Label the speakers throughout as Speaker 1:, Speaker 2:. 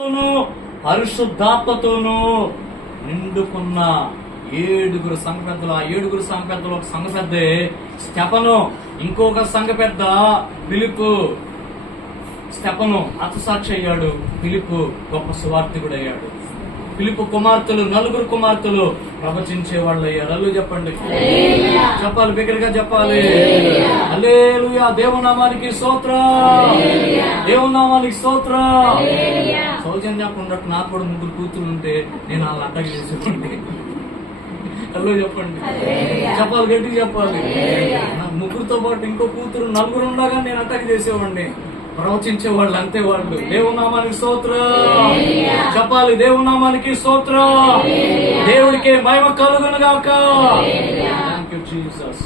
Speaker 1: తోనూ పరిశుద్ధాత్మతోనూ నిండుకున్న ఏడుగురు సంఘ పెద్దలు ఆ ఏడుగురు సంఘ పెద్దలు ఒక సంఘ పెద్దే స్టెపను ఇంకొక సంఘ పెద్ద పిలుపు స్టెపను హతసాక్షి అయ్యాడు. పిలుపు గొప్ప సువార్థికుడు అయ్యాడు పిలుపు కుమార్తెలు నలుగురు కుమార్తెలు ప్రవచించే వాళ్ళు అయ్యారు. అల్లు చెప్పండి. చెప్పాలి బిగ్గరగా చెప్పాలి. అల్లేలుయా దేవునామానికి స్తోత్ర. దేవునామానికి స్తోత్ర. సౌజన్యాకు ఉన్నట్టు నాకు కూడా ముగ్గురు కూతురు ఉంటే నేను వాళ్ళ అట్టకి చేసేవాడిని. హలో చెప్పండి. చెప్పాలి గట్టిగా చెప్పాలి. ముగ్గురుతో పాటు ఇంకో కూతురు నలుగురు ఉండగా నేను అట్టకి చేసేవాడిని. ప్రవచించే వాళ్ళు అంతే వాళ్ళు. దేవునామానికి స్తోత్ర. చెప్పాలి దేవునామానికి స్తోత్ర. దేవుడికి మహిమ కలుగును గాక థ్యాంక్ యూ జీసస్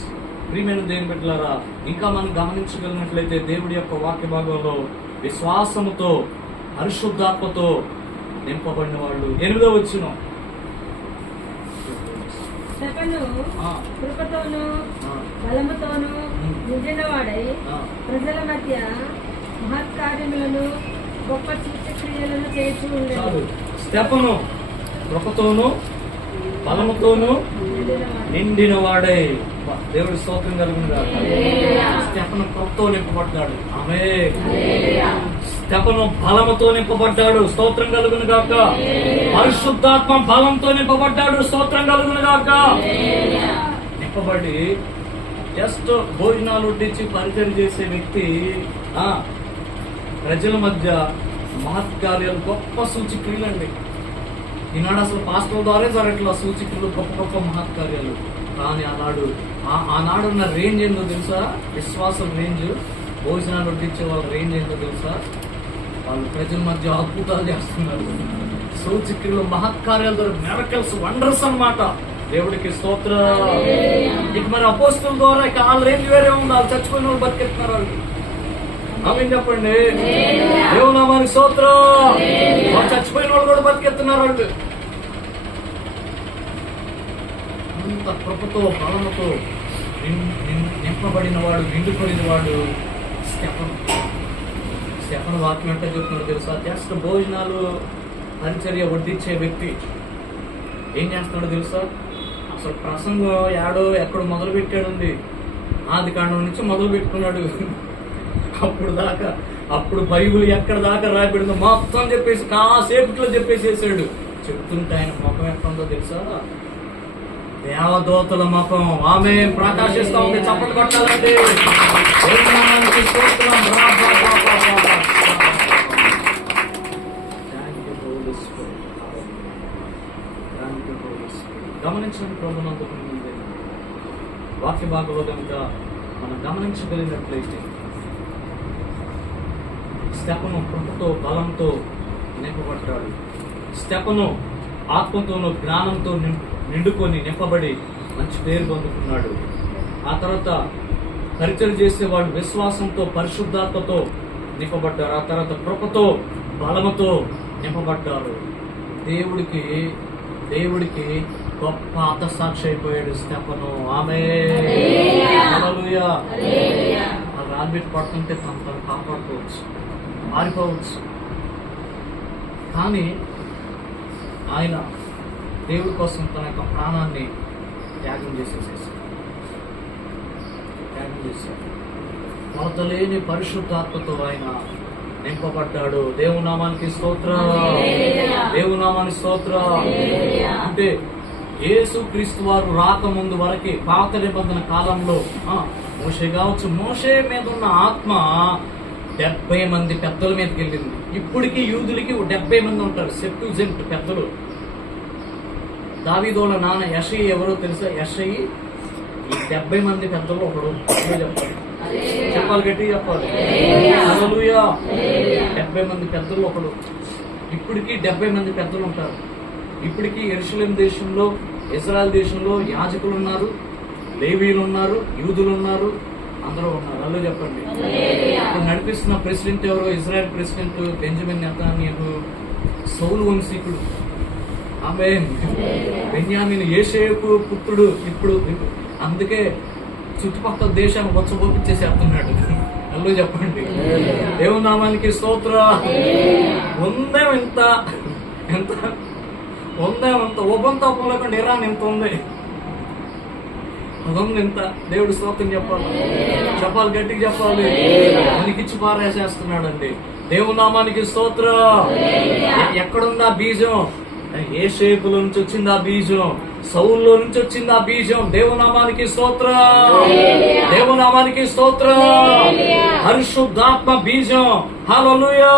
Speaker 1: ప్రియమైన దేవుని బిడ్డలారా ఇంకా మనం గమనించగలిగినట్లయితే దేవుడి యొక్క వాక్య భాగంలో విశ్వాసముతో పరిశుద్ధాత్మతో నింపబడిన వాళ్ళు. ఎనిమిదో వచ్చిన.
Speaker 2: కృపతోను బలముతోను. నిండినవాడై ప్రజల మధ్య మహత్కార్యములను గొప్ప సూచక్రియలను చేస్తూ ఉండేది
Speaker 1: స్టెపను కృపతోను బలముతోను నిండిన వాడే దేవుడి స్తోత్రం స్టెపను కృపతో నింపబడ్డాడు. ఆమె స్టెపను బలముతో నింపబడ్డాడు. స్తోత్రం కలుగును గాక పరిశుద్ధాత్మ బలంతో నింపబడ్డాడు. స్తోత్రం కలుగును గాక నింపబడి జస్ట్ భోజనాలు వడ్డించి పరిచయం చేసే వ్యక్తి ఆ ప్రజల మధ్య మహత్కార్యాలు గొప్ప సూచిక్రియలండి ఈనాడు అసలు పాస్టర్ ద్వారా జరగట్ల సూచికలు గొప్ప గొప్ప మహత్కార్యాలు. కానీ ఆనాడు ఆ- ఆనాడు ఉన్న రేంజ్ ఏందో తెలుసా? విశ్వాసం రేంజ్. భోజనాలు వడ్డించే వాళ్ళ రేంజ్ ఏందో తెలుసా? వాళ్ళు ప్రజల మధ్య అద్భుతాలు చేస్తున్నారు. సూచిక్రియలు మహత్కార్యాలు ద్వారా మెరకల్స్ వండర్స్ అన్నమాట. దేవుడికి స్తోత్ర. ఇక మరి అపోస్తుల ద్వారా ఇక వాళ్ళ రేంజ్ వేరే ఉంది వాళ్ళు చచ్చిపోయిన వాళ్ళు. బతికెత్తున్నారు వాళ్ళు ఆమె చెప్పండి దేవునామానికి స్తోత్రం. చేస్తున్నారు అంటే అంత కృపతో బలముతో నిం- నింపబడిన వాడు నిండుకొనిన వాడు స్టెఫన్ స్టెఫన్ వాక్యం అంటే చెప్తున్నాడు తెలుసా? జస్ట్ భోజనాలు పరిచర్య వడ్డించే వ్యక్తి. ఏం చేస్తున్నాడో తెలుసా? అసలు ప్రసంగం యాడో ఎక్కడ మొదలు పెట్టాడుంది ఆది కాండం నుంచి మొదలు పెట్టుకున్నాడు అప్పుడు దాకా అప్పుడు బైబుల్ ఎక్కడ దాకా రాయబడిందో మొత్తం చెప్పేసి కాసేపట్లో చెప్పేసేసాడు. చెప్తుంటే ఆయన ముఖం ఎక్కడ ఉందో తెలుసా? దేవదూతల ముఖం. ఆమె ప్రకాశిస్తా ఉంది చప్పట్లు కొట్టాలండి. దేవుని నామానికి గమనించండి ప్రభునందుకు వాక్య భాగంలో కనుక మనం గమనించగలిగినట్లయితే స్టెపను కృపతో బలంతో నింపబడ్డాడు స్టెపను ఆత్మతోనూ జ్ఞానంతో నిండుకొని నింపబడి మంచి పేరు పొందుకున్నాడు. ఆ తర్వాత పరిచయం చేసేవాళ్ళు విశ్వాసంతో పరిశుద్ధాత్మతో నింపబడ్డారు ఆ తర్వాత కృపతో బలముతో నింపబడ్డారు దేవుడికి దేవుడికి గొప్ప అతసాక్షి అయిపోయాడు స్టెపను ఆమె. ఆ రాబిట్ పడుతుంటే తను తను కాపాడుకోవచ్చు. మారిపోవచ్చు. కానీ ఆయన దేవుడి కోసం తన యొక్క ప్రాణాన్ని త్యాగం చేసేసేసి త్యాగం చేశాడు. కొరత లేని పరిశుద్ధాత్మతో ఆయన నింపబడ్డాడు. దేవునామానికి స్తోత్ర. దేవునామానికి స్తోత్ర. అంటే యేసు క్రీస్తు వారు రాకముందు వరకే పాత నిబంధన కాలంలో మోషే కావచ్చు మోషే మీద ఉన్న ఆత్మ డెబ్బై మంది పెద్దల మీదకి వెళ్ళింది. ఇప్పటికీ యూదులకి డెబ్బై మంది ఉంటారు సెప్టూజెంట్ పెద్దలు. దావిదోళ నాన్న యషయి ఎవరో తెలుసా? యషయి ఈ డెబ్బై మంది పెద్దలు ఒకడు చెప్పాలి? చెప్పాలి గట్టి చెప్పాలి. హల్లెలూయా. డెబ్బై మంది పెద్దలు ఒకడు. ఇప్పటికీ డెబ్బై మంది పెద్దలు ఉంటారు. ఇప్పటికీ ఎరుసలేం దేశంలో ఇజ్రాయల్ దేశంలో యాజకులు ఉన్నారు లేవీలు ఉన్నారు యూదులు ఉన్నారు అందరూ ఉన్నారు. అల్లు చెప్పండి. ఇప్పుడు నడిపిస్తున్న ప్రెసిడెంట్ ఎవరో? Israel president Benjamin Netanyahu. సౌలు వంశీకుడు. ఆమె బెన్యామిన్ ఏషేపు పుత్రుడు. ఇప్పుడు అందుకే చుట్టుపక్కల దేశాన్ని వచ్చబోపించేసేస్తున్నాడు అల్లు చెప్పండి. దేవుని నామానికి స్తోత్ర. ఉందే ఎంత ఎంత ఉందే ఎంత ఉబంతపం లేకుండా ఇరాన్ ఎంత ఉంది? అదొంది ఎంత? దేవుడు స్తోత్రం చెప్పాలి. చెప్పాలి గట్టికి చెప్పాలి. మనకిచ్చి పారేసేస్తున్నాడండి. దేవుని నామానికి స్తోత్ర. ఎక్కడుందా బీజం? ఏ షేపులో నుంచి వచ్చింది ఆ బీజం. సౌల్లో నుంచి వచ్చింది ఆ బీజం. దేవునామానికి స్తోత్ర. దేవునామానికి స్తోత్ర. హర్షుద్ధాత్మ బీజం. హల్లెలూయా.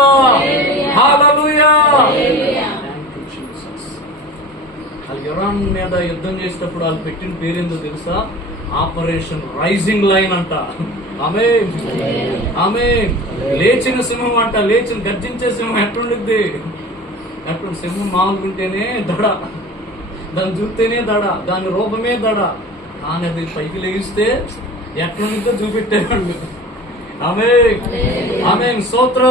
Speaker 1: హల్లెలూయా. ఇరాన్ మీద యుద్ధం చేసేటప్పుడు వాళ్ళు పెట్టిన పేరేందో తెలుసా? ఆపరేషన్ రైజింగ్ లైన్ అంట. ఆమె ఆమె లేచిన సింహం అంట లేచిన గర్జించే సింహం ఎట్లుండిద్ది? ఎట్లా సింహం మామూలుగా ఉంటేనే దడ. దాన్ని చూస్తేనే దడ దాని రూపమే దడ. కానీ అది పైకి లేగిస్తే ఎట్లుండిద్దో చూపెట్టేవాళ్ళు. ఆమె ఆమె స్తోత్ర.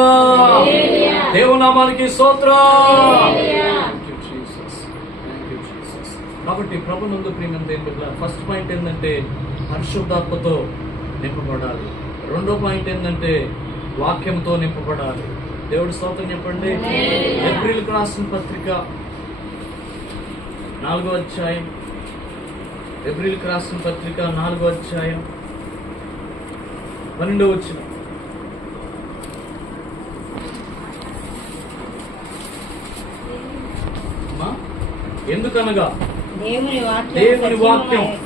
Speaker 1: దేవునామానికి స్తోత్ర. కాబట్టి ప్రభు నందు ప్రియమైన దేవుని ఫస్ట్ పాయింట్ ఏంటంటే పరిశుద్ధాత్మతో నింపబడాలి. రెండో పాయింట్ ఏంటంటే వాక్యంతో నింపబడాలి. దేవుడి స్తోత్రం చెప్పండి? ఏప్రిల్కి రాసిన పత్రిక నాలుగో అధ్యాయం. ఏప్రిల్కి రాసిన పత్రిక నాలుగో అధ్యాయం. పన్నెండో వచ్చిన ఎందుకనగా?
Speaker 3: దేవుని వాక్యం
Speaker 1: దేవుని వాక్యం
Speaker 3: సజీవమై,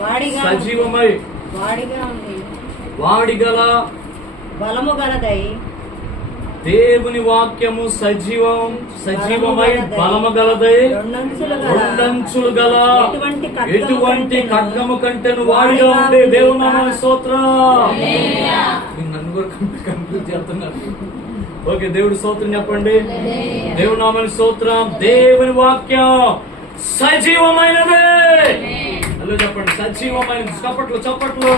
Speaker 3: వాడిగా
Speaker 1: సజీవమై
Speaker 3: వాడిగా ఉంది
Speaker 1: వాడిగల
Speaker 3: బలము గలదై
Speaker 1: దేవుని వాక్యము సజీవం సజీవమై బలము గలదై
Speaker 3: రెండంచులు గల ఎటువంటి ఖడ్గము కంటెను
Speaker 1: వాడిగా ఉండే దేవునామాని స్తోత్ర. నన్ను కూడా కంప్లీట్ చేస్తున్నారు. ఓకే దేవుడి స్తోత్రం చెప్పండి. దేవునామని స్తోత్రం. దేవుని వాక్యం. సజీవమైనది చెప్పండి సజీవమైనది చప్పట్లు చప్పట్లు